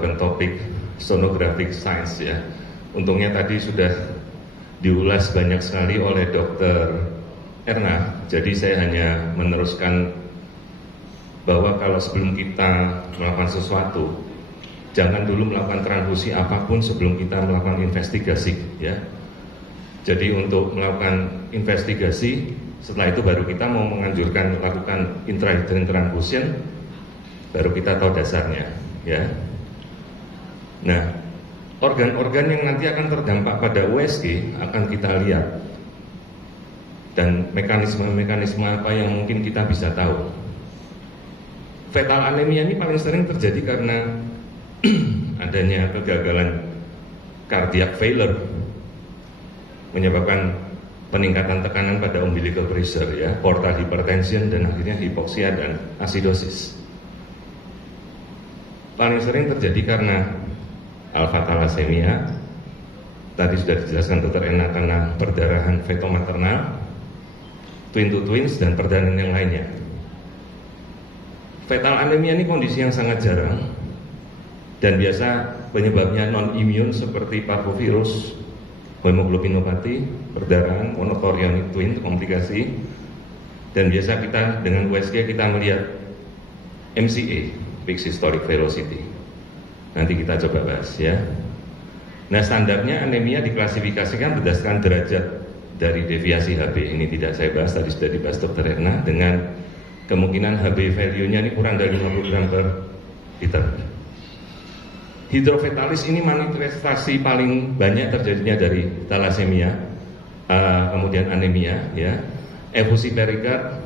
membawakan topik sonographic science ya. Untungnya tadi sudah diulas banyak sekali oleh Dr. Erna, jadi saya hanya meneruskan bahwa kalau sebelum kita melakukan sesuatu, jangan dulu melakukan transfusi apapun sebelum kita melakukan investigasi ya. Jadi untuk melakukan investigasi, setelah itu baru kita mau menganjurkan melakukan intrauterine transfusion, baru kita tahu dasarnya ya. Nah, organ-organ yang nanti akan terdampak pada USG akan kita lihat, dan mekanisme-mekanisme apa yang mungkin kita bisa tahu. Fetal anemia ini paling sering terjadi karena adanya kegagalan cardiac failure, menyebabkan peningkatan tekanan pada umbilical pressure ya, portal hypertension, dan akhirnya hipoksia dan asidosis. Paling sering terjadi karena alfa thalassemia, tadi sudah dijelaskan Dr. Ena, karena perdarahan fetomaternal, twin to twins, dan perdarahan yang lainnya. Fetal anemia ini kondisi yang sangat jarang, dan biasa penyebabnya non-imun seperti parvovirus, hemoglobinopati, perdarahan, monochorionic twin, komplikasi, dan biasa kita dengan USG kita melihat MCA, fixed systolic velocity. Nanti kita coba bahas ya. Nah, standarnya anemia diklasifikasikan berdasarkan derajat dari deviasi HB. Ini tidak saya bahas, tadi sudah dibahas Dr. Erna, dengan kemungkinan HB value-nya ini kurang dari 50 gram per liter. Hidrofetalis ini manifestasi paling banyak terjadinya dari thalassemia, kemudian anemia ya, efusi perikard,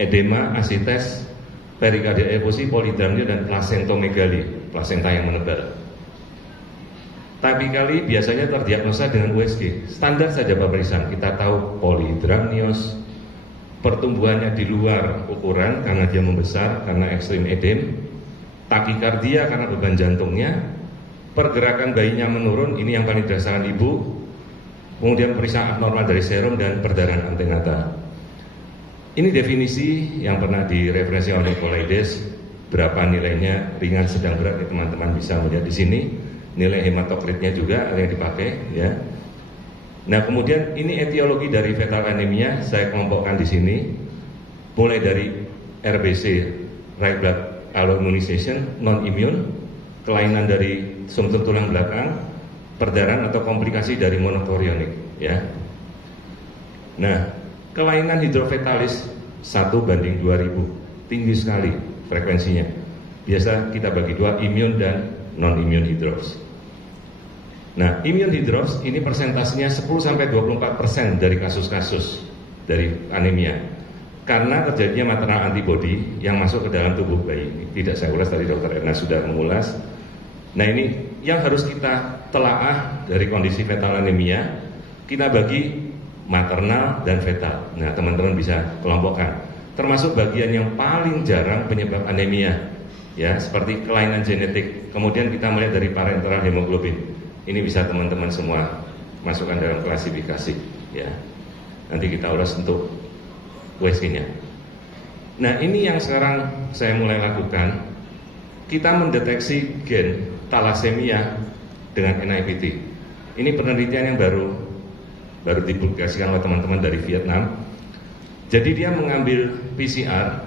edema, asites, perikardia efusi, polidramnia, dan plasentomegali, plasenta yang menebal. Tapi kali biasanya terdiagnosa dengan USG. Standar saja pemeriksaan, kita tahu polidramnios, pertumbuhannya di luar ukuran karena dia membesar, karena ekstrim edem, takikardia karena beban jantungnya, pergerakan bayinya menurun, ini yang paling dirasakan ibu, kemudian pemeriksaan abnormal dari serum dan perdarahan antenata. Ini definisi yang pernah direferensi oleh Nicolaides, berapa nilainya, ringan, sedang, berat, teman-teman bisa melihat di sini. Nilai hematokritnya juga ada yang dipakai ya. Nah, kemudian ini etiologi dari fetal anemia saya kelompokkan di sini, mulai dari RBC, right blood alloimmunization, non-immune, kelainan dari sumber tulang belakang, perdarahan atau komplikasi dari monochorionic ya. Nah, kelainan hidrofetalis 1:2000, tinggi sekali frekuensinya. Biasa kita bagi dua, immune dan non-immune hidros. Nah, immune hidros ini persentasenya 10-24% dari kasus-kasus dari anemia, karena terjadinya maternal antibody yang masuk ke dalam tubuh bayi. Tidak saya ulas, tadi Dr. Erna sudah mengulas. Nah, ini yang harus kita telaah dari kondisi fetal anemia. Kita bagi maternal dan fetal. Nah, teman-teman bisa kelompokkan. Termasuk bagian yang paling jarang penyebab anemia, ya, seperti kelainan genetik. Kemudian kita melihat dari parenteral hemoglobin. Ini bisa teman-teman semua masukkan dalam klasifikasi, ya. Nanti kita ulas untuk USG-nya. Nah, ini yang sekarang saya mulai lakukan. Kita mendeteksi gen thalassemia dengan NIPT. Ini penelitian yang baru dipublikasikan oleh teman-teman dari Vietnam. Jadi dia mengambil PCR,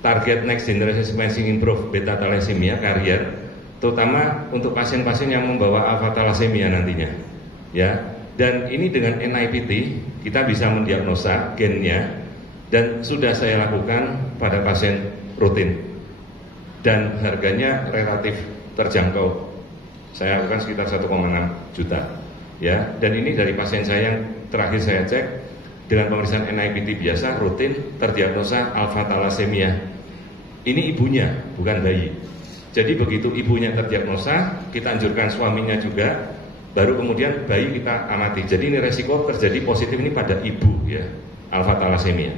target next generation sequencing improve beta thalassemia carrier, terutama untuk pasien-pasien yang membawa alpha thalassemia nantinya, ya. Dan ini dengan NIPT kita bisa mendiagnosa gennya, dan sudah saya lakukan pada pasien rutin, dan harganya relatif terjangkau. Saya lakukan sekitar 1,6 juta, ya. Dan ini dari pasien saya yang terakhir saya cek dengan pemeriksaan NIPT biasa rutin terdiagnosa alpha thalassemia. Ini ibunya, bukan bayi. Jadi begitu ibunya terdiagnosa, kita anjurkan suaminya juga, baru kemudian bayi kita amati. Jadi ini resiko terjadi positif ini pada ibu, ya, alpha thalassemia.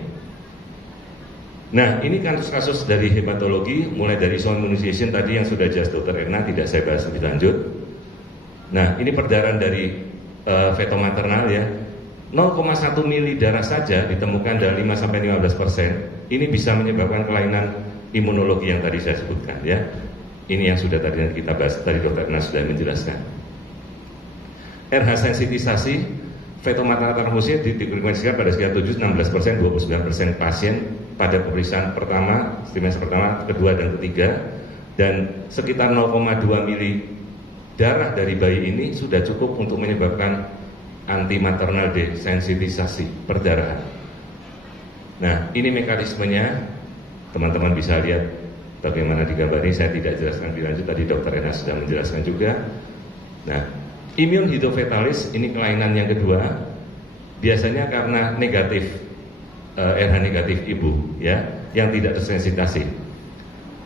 Nah, ini kan kasus dari hematologi, mulai dari sound immunization tadi yang sudah jelas Dr. Erna, tidak saya bahas lebih lanjut. Nah, ini perdarahan dari fetomaternal ya, 0,1 mili darah saja ditemukan dari 5-15%. Ini bisa menyebabkan kelainan imunologi yang tadi saya sebutkan ya. Ini yang sudah tadi kita bahas, tadi Dr. Ena sudah menjelaskan. RH sensitisasi fetal-maternal transfusi direkomendasikan pada sekitar 7, 16%, 29% pasien pada pemeriksaan pertama, trimester pertama, kedua, dan ketiga, dan sekitar 0,2 mili darah dari bayi ini sudah cukup untuk menyebabkan antimaternal desensitisasi perdarahan. Nah, ini mekanismenya, teman-teman bisa lihat bagaimana digambar ini, saya tidak jelaskan lebih lanjut, tadi Dr. Ena sudah menjelaskan juga. Nah, imun hidrofetalis ini kelainan yang kedua, biasanya karena negatif, RH negatif ibu, ya, yang tidak tersensitasi.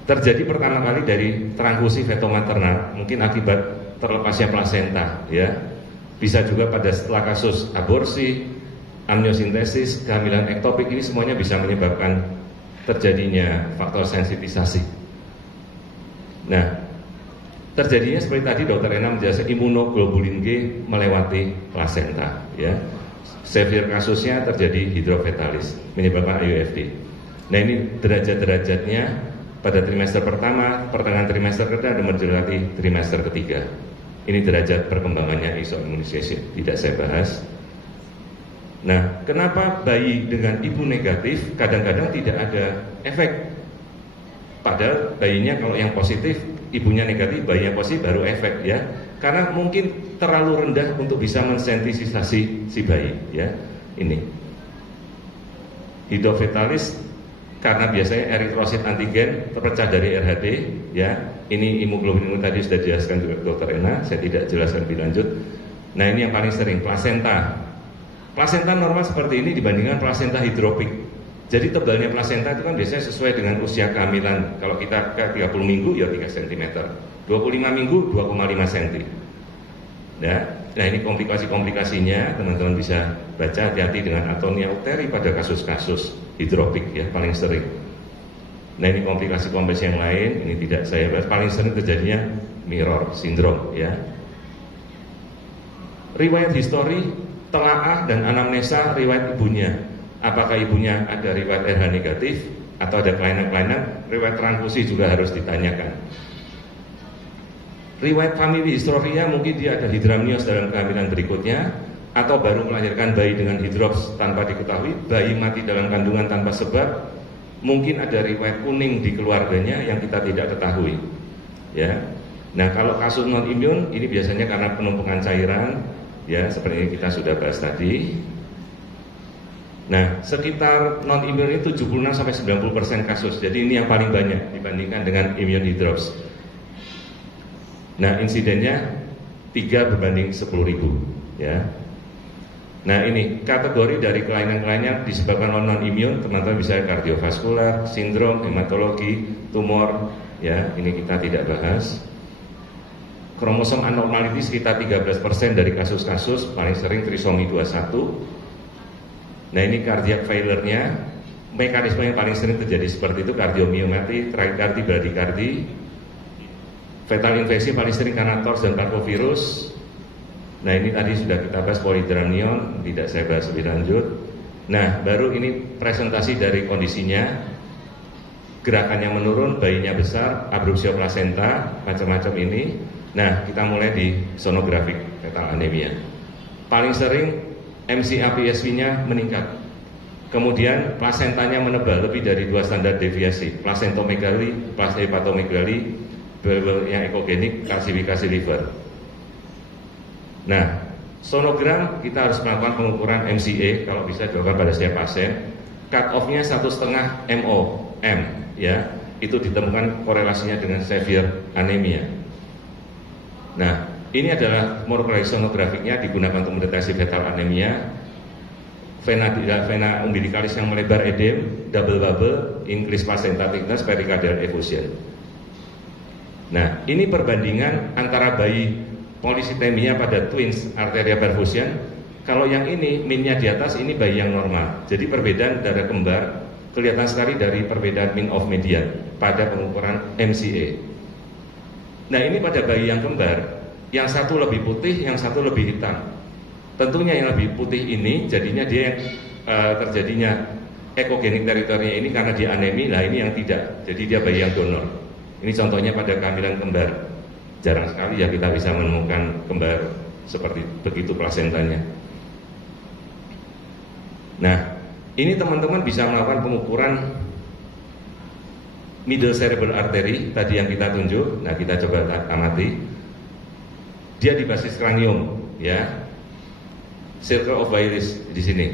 Terjadi pertama kali dari transfusi fetomaternal, mungkin akibat terlepasnya plasenta, ya. Bisa juga pada setelah kasus aborsi, amniosintesis, kehamilan ektopik, ini semuanya bisa menyebabkan terjadinya faktor sensitisasi. Nah, terjadinya seperti tadi Dr. Ena menjelaskan imunoglobulin G melewati plasenta, ya. Severe kasusnya terjadi hidrofetalis menyebabkan IUFD. Nah, ini derajat-derajatnya pada trimester pertama, pertengahan trimester kedua, dan mendekati trimester ketiga. Ini derajat perkembangannya isoimmunization, tidak saya bahas. Nah, kenapa bayi dengan ibu negatif kadang-kadang tidak ada efek? Padahal bayinya kalau yang positif, ibunya negatif, bayinya positif baru efek, ya. Karena mungkin terlalu rendah untuk bisa mensensitisasi si bayi, ya. Ini hidrofetalis karena biasanya eritrosit antigen terpecah dari RHD, ya. Ini imunoglobulin tadi sudah dijelaskan juga Dr. Ena, saya tidak jelaskan lebih lanjut. Nah, ini yang paling sering, plasenta. Plasenta normal seperti ini dibandingkan plasenta hidropik. Jadi tebalnya plasenta itu kan biasanya sesuai dengan usia kehamilan. Kalau kita ke 30 minggu ya 3 cm, 25 minggu 2,5 cm. Nah, ini komplikasi-komplikasinya teman-teman bisa baca, hati-hati dengan atonia uteri pada kasus-kasus hidropik, ya, paling sering. Nah, ini komplikasi-komplikasi yang lain, ini tidak saya bahas. Paling sering terjadinya mirror syndrome, ya. Riwayat histori, telaah dan anamnesa riwayat ibunya. Apakah ibunya ada riwayat RH negatif atau ada kelainan-kelainan? Riwayat transfusi juga harus ditanyakan. Riwayat famili historia, mungkin dia ada hidramnios dalam kehamilan berikutnya, atau baru melahirkan bayi dengan hidrops tanpa diketahui, bayi mati dalam kandungan tanpa sebab, mungkin ada riwayat kuning di keluarganya yang kita tidak ketahui, ya. Nah, kalau kasus non imun ini biasanya karena penumpukan cairan, ya, seperti ini kita sudah bahas tadi. Nah, sekitar non imun ini 76-90% kasus. Jadi ini yang paling banyak dibandingkan dengan immune hidrops. Nah, insidennya 3 berbanding 10.000, ya. Nah, ini kategori dari kelainan-kelainan disebabkan oleh non imun, teman-teman bisa kardiovaskular, sindrom, hematologi, tumor, ya. Ini kita tidak bahas. Kromosom anormality sekitar 13% dari kasus-kasus, paling sering trisomi 21. Nah, ini cardiac failure-nya, mekanisme yang paling sering terjadi seperti itu, kardiomyopati, trachekardi, bradikardi. Fetal infeksi paling sering karena TORS dan parvovirus. Nah, ini tadi sudah kita bahas polydramnion, tidak saya bahas lebih lanjut. Nah, baru ini presentasi dari kondisinya. Gerakannya menurun, bayinya besar, abrupsio plasenta, macam-macam ini. Nah, kita mulai di sonografik fetal anemia. Paling sering MCA-PSV-nya meningkat. Kemudian plasentanya menebal lebih dari 2 standar deviasi. Placentomegali, hepatomegali, yang ekogenik, kalsifikasi liver. Nah, sonogram kita harus melakukan pengukuran MCA kalau bisa dilakukan pada setiap pasien. Cut off-nya 1,5 mOm, ya. Itu ditemukan korelasinya dengan severe anemia. Nah, ini adalah morphologi sonografiknya digunakan untuk mendeteksi fetal anemia. Vena umbilicalis yang melebar edem, double bubble, increase placenta thickness, pericardial effusion. Nah, ini perbandingan antara bayi polisitemia pada twins arteria perfusion. Kalau yang ini minnya di atas, ini bayi yang normal. Jadi perbedaan darah kembar kelihatan sekali dari perbedaan mean of median pada pengukuran MCA. Nah, ini pada bayi yang kembar, yang satu lebih putih, yang satu lebih hitam. Tentunya yang lebih putih ini jadinya dia yang terjadinya ekogenik teritorinya ini karena dia anemi. Nah, ini yang tidak, jadi dia bayi yang donor. Ini contohnya pada kehamilan kembar. Jarang sekali ya kita bisa menemukan kembar seperti begitu plasentanya. Nah, ini teman-teman bisa melakukan pengukuran middle cerebral artery tadi yang kita tunjuk. Nah, kita coba amati. Dia di basis kranium, ya, circle of Baylis di sini.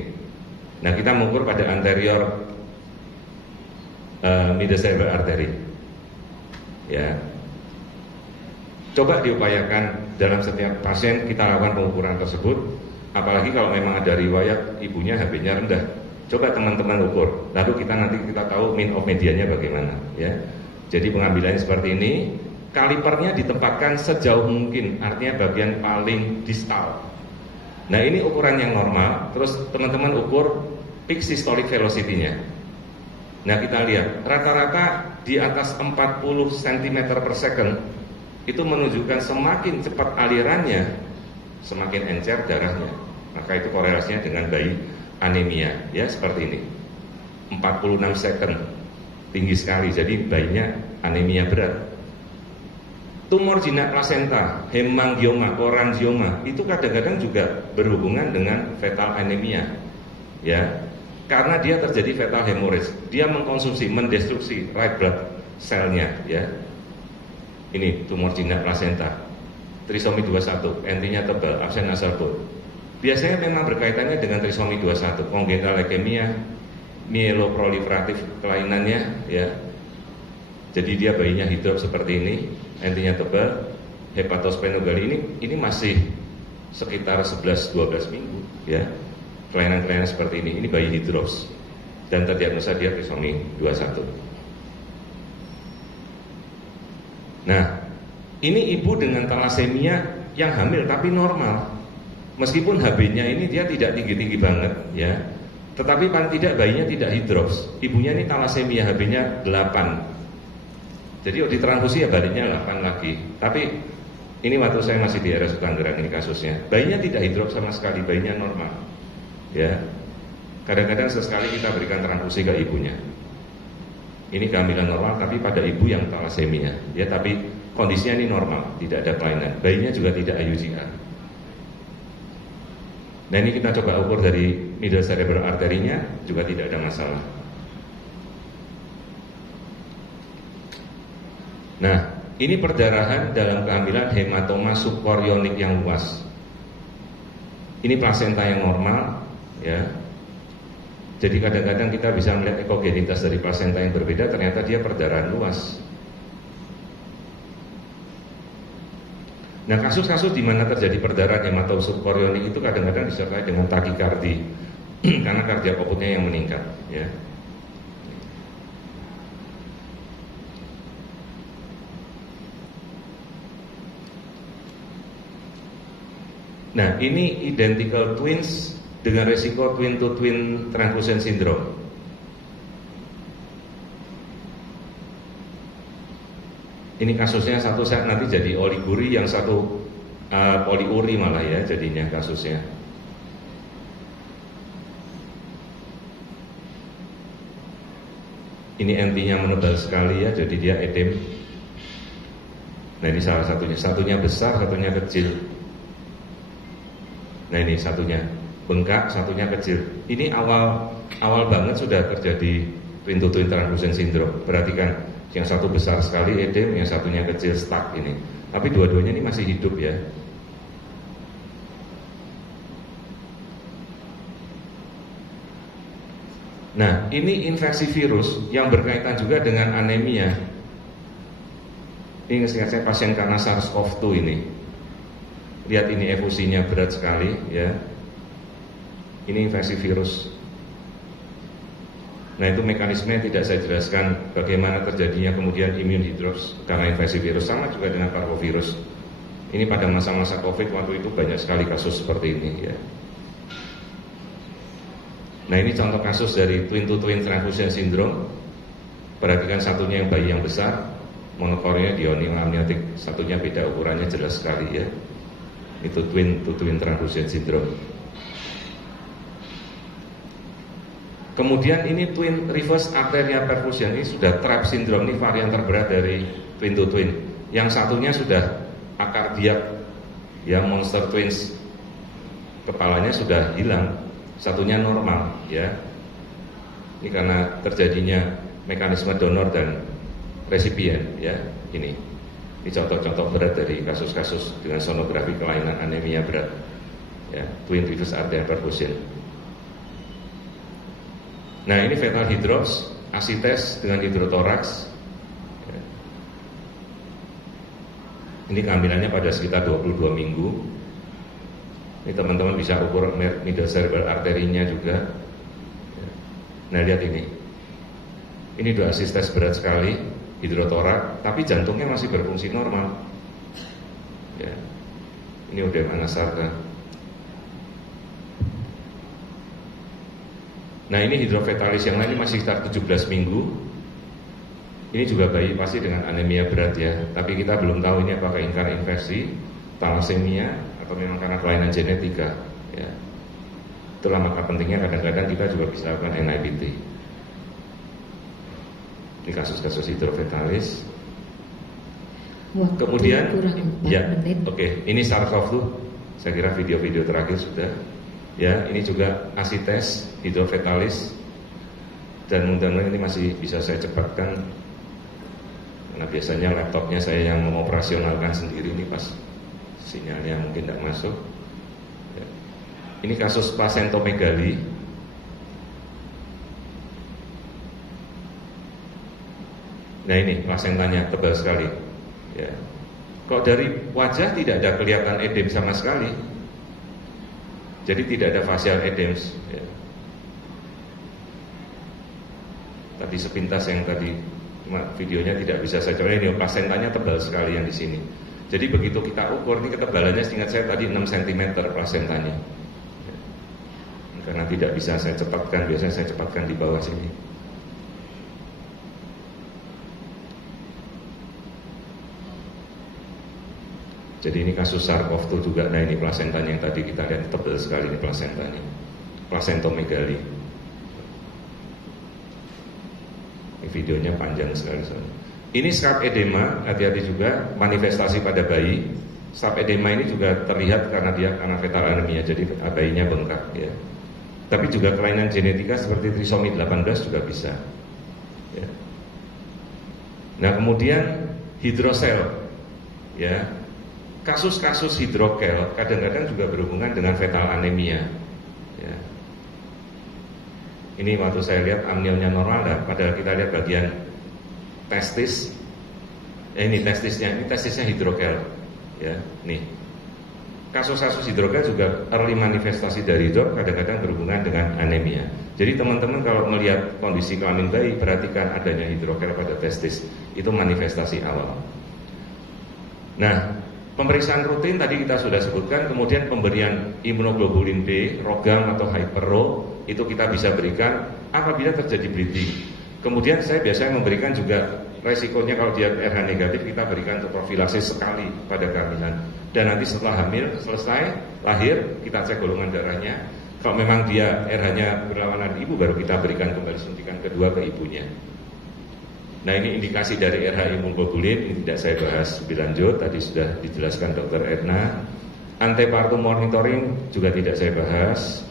Nah, kita mengukur pada anterior middle cerebral artery, ya. Coba diupayakan dalam setiap pasien kita lakukan pengukuran tersebut. Apalagi kalau memang ada riwayat ibunya HB-nya rendah. Coba teman-teman ukur, lalu nanti kita tahu mean of medianya bagaimana, ya. Jadi pengambilannya seperti ini. Kalipernya ditempatkan sejauh mungkin, artinya bagian paling distal. Nah, ini ukuran yang normal. Terus teman-teman ukur peak systolic velocity-nya. Nah, kita lihat rata-rata di atas 40 cm per second itu menunjukkan semakin cepat alirannya, semakin encer darahnya. Maka itu korelasinya dengan bayi anemia, ya, seperti ini. 46 second, tinggi sekali. Jadi bayinya anemia berat. Tumor jinak plasenta, hemangioma, korangioma itu kadang-kadang juga berhubungan dengan fetal anemia, ya, karena dia terjadi fetal hemorrhage, dia mengkonsumsi, mendestruksi red blood cell-nya, ya. Ini tumor jinak plasenta, trisomi 21, entinya tebal, absen nasal bone. Biasanya memang berkaitannya dengan trisomi 21, congenital leukemia, mieloproliferatif kelainannya, ya. Jadi dia bayinya hidrop seperti ini, entinya tebal, hepatosplenomegaly ini masih sekitar 11-12 minggu, ya. Kelainan-kelainan seperti ini bayi hidrops dan terdiagnosa dia trisomi 21. Nah, ini ibu dengan talasemia yang hamil tapi normal. Meskipun HB-nya ini dia tidak tinggi-tinggi banget, ya. Tetapi paling tidak bayinya tidak hidrops. Ibunya ini talasemia, HB-nya 8. Jadi ditransfusi ya baliknya 8 lagi. Tapi ini waktu saya masih di RSUD Tangerang ini kasusnya. Bayinya tidak hidrop sama sekali, bayinya normal. Ya. Kadang-kadang sesekali kita berikan transfusi ke ibunya. Ini kehamilan normal tapi pada ibu yang talasemia. Ya, tapi kondisinya ini normal, tidak ada kelainan. Bayinya juga tidak IUGR. Nah, ini kita coba ukur dari middle cerebral arterinya juga tidak ada masalah. Nah, ini perdarahan dalam kehamilan hematoma subkorionik yang luas. Ini plasenta yang normal, ya. Jadi kadang-kadang kita bisa melihat ekogenitas dari plasenta yang berbeda, ternyata dia perdarahan luas. Nah, kasus-kasus di mana terjadi perdarahan hematoma subkorionik itu kadang-kadang disertai dengan takikardi karena kardiak outputnya yang meningkat, ya. Nah, ini identical twins dengan resiko twin-to-twin transfusion syndrome. Ini kasusnya satu saat nanti jadi oliguri, yang satu poliuri malah, ya, jadinya kasusnya. Ini entinya menebal sekali, ya, jadi dia edem. Nah, ini salah satunya besar, satunya kecil. Nah, ini satunya bengkak, satunya kecil. Ini awal banget sudah terjadi twin-to-twin transfusion syndrome. Perhatikan, yang satu besar sekali edem, yang satunya kecil stuck ini. Tapi dua-duanya ini masih hidup, ya. Nah, ini infeksi virus yang berkaitan juga dengan anemia. Ini saya pasien karena SARS-CoV-2 ini. Lihat ini efusinya berat sekali, ya. Ini infeksi virus. Nah, itu mekanismenya tidak saya jelaskan bagaimana terjadinya kemudian immune hidrops karena infeksi virus, sama juga dengan parvovirus. Ini pada masa-masa COVID waktu itu banyak sekali kasus seperti ini, ya. Nah, ini contoh kasus dari twin-to-twin transfusion syndrome. Perhatikan satunya yang bayi yang besar, monokornya dionium amniotik, satunya beda ukurannya jelas sekali, ya. Itu twin-to-twin transfusion syndrome. Kemudian ini twin reverse arterial perfusion, ini sudah TRAP syndrome, ini varian terberat dari twin to twin. Yang satunya sudah akardiak, ya monster twins, kepalanya sudah hilang, satunya normal, ya. Ini karena terjadinya mekanisme donor dan resipien, ya. Ini contoh-contoh berat dari kasus-kasus dengan sonografi kelainan anemia berat, ya, twin reverse arterial perfusion. Nah, ini fetal hidrops, asites dengan hidrotoraks. Ini kehamilannya pada sekitar 22 minggu. Ini teman-teman bisa ukur middle cerebral arterinya juga. Nah, lihat ini. Ini dua asites berat sekali, hidrotorak, tapi jantungnya masih berfungsi normal. Ya. Ini udah anasarta. Nah, ini hidrofetalis yang lain masih sekitar 17 minggu. Ini juga bayi pasti dengan anemia berat, ya. Tapi kita belum tahu ini apakah ingkar infeksi, talasemia, atau memang karena kelainan genetika, ya. Itulah maka pentingnya kadang-kadang kita juga bisa lakukan NIPT. Ini kasus-kasus hidrofetalis. Kemudian, ya, oke, ini SARS-CoV-2. Saya kira video-video terakhir sudah. Ya, ini juga asites hidrofetalis, dan mudah-mudahan ini masih bisa saya cepatkan karena biasanya laptopnya saya yang mengoperasionalkan sendiri, ini pas sinyalnya mungkin tidak masuk. Ya. Ini kasus placentomegali. Nah, ini plasentanya tebal sekali, ya. Kok dari wajah tidak ada kelihatan edem sama sekali. Jadi tidak ada facial edems, ya. Tadi sepintas yang tadi videonya tidak bisa saya coba, ini plasentanya tebal sekali yang di sini. Jadi begitu kita ukur, ini ketebalannya seingat saya tadi 6 cm plasentanya, ya. Karena tidak bisa saya cepatkan, biasanya saya cepatkan di bawah sini. Jadi ini kasus SARS-CoV-2 juga. Nah, ini plasentanya yang tadi kita lihat tebal sekali, ini plasentanya, placentomegali. Ini videonya panjang sekali. Ini scalp edema, hati-hati juga, manifestasi pada bayi. Scalp edema ini juga terlihat karena fetal anemia, jadi bayinya bengkak, ya. Tapi juga kelainan genetika seperti trisomi 18 juga bisa, ya. Nah, kemudian hidrosel, ya. Kasus-kasus hidrokel kadang-kadang juga berhubungan dengan fetal anemia, ya. Ini waktu saya lihat amnionya normal, padahal kita lihat bagian testis. Ini testisnya hidrokel, ya. Nih, kasus-kasus hidrokel juga early manifestasi dari hidrop kadang-kadang berhubungan dengan anemia. Jadi teman-teman kalau melihat kondisi kelamin bayi, perhatikan adanya hidrokel pada testis, itu manifestasi awal. Nah, pemeriksaan rutin tadi kita sudah sebutkan, kemudian pemberian imunoglobulin B, rogam atau hyperro, itu kita bisa berikan apabila terjadi bleeding. Kemudian saya biasanya memberikan juga resikonya kalau dia RH negatif, kita berikan untuk profilaksis sekali pada kehamilan. Dan nanti setelah hamil, selesai, lahir, kita cek golongan darahnya. Kalau memang dia RH-nya berlawanan ibu, baru kita berikan kembali suntikan kedua ke ibunya. Nah, ini indikasi dari RH imunoglobulin, ini tidak saya bahas lebih lanjut, tadi sudah dijelaskan Dr. Edna. Antepartum monitoring juga tidak saya bahas.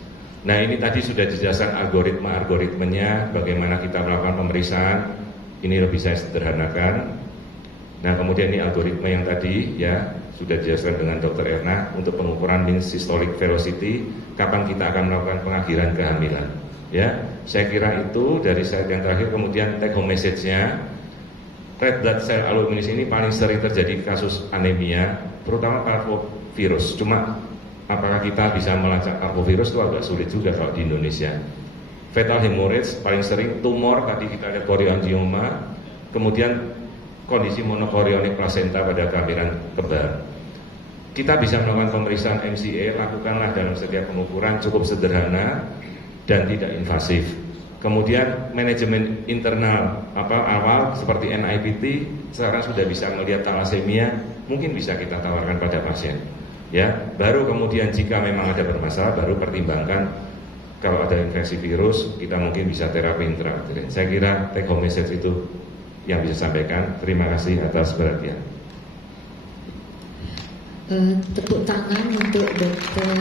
Nah, ini tadi sudah dijelaskan algoritmanya, bagaimana kita melakukan pemeriksaan, ini lebih saya sederhanakan. Nah, kemudian ini algoritma yang tadi, ya, sudah dijelaskan dengan Dr. Edna untuk pengukuran mean systolic velocity, kapan kita akan melakukan pengakhiran kehamilan. Ya, saya kira itu dari slide yang terakhir. Kemudian take home message-nya, red blood cell allogeneisis ini paling sering terjadi kasus anemia, terutama parvovirus. Cuma apakah kita bisa melacak parvovirus itu agak sulit juga kalau di Indonesia. Fetal hemorrhage paling sering, tumor tadi kita lihat chorioangioma, kemudian kondisi monochorionik placenta pada kehamilan kembar. Kita bisa melakukan pemeriksaan MCA, lakukanlah dalam setiap pengukuran, cukup sederhana dan tidak invasif. Kemudian manajemen internal awal seperti NIPT, sekarang sudah bisa melihat talasemia, mungkin bisa kita tawarkan pada pasien. Ya, baru kemudian jika memang ada bermasalah, baru pertimbangkan kalau ada infeksi virus, kita mungkin bisa terapi intrauterin. Saya kira take home message itu yang bisa sampaikan. Terima kasih atas perhatian. Tepuk tangan untuk Dr.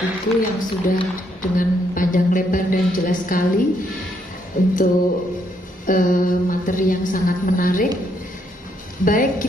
Wiku yang sudah dengan panjang lebar dan jelas sekali untuk materi yang sangat menarik. Baik, kita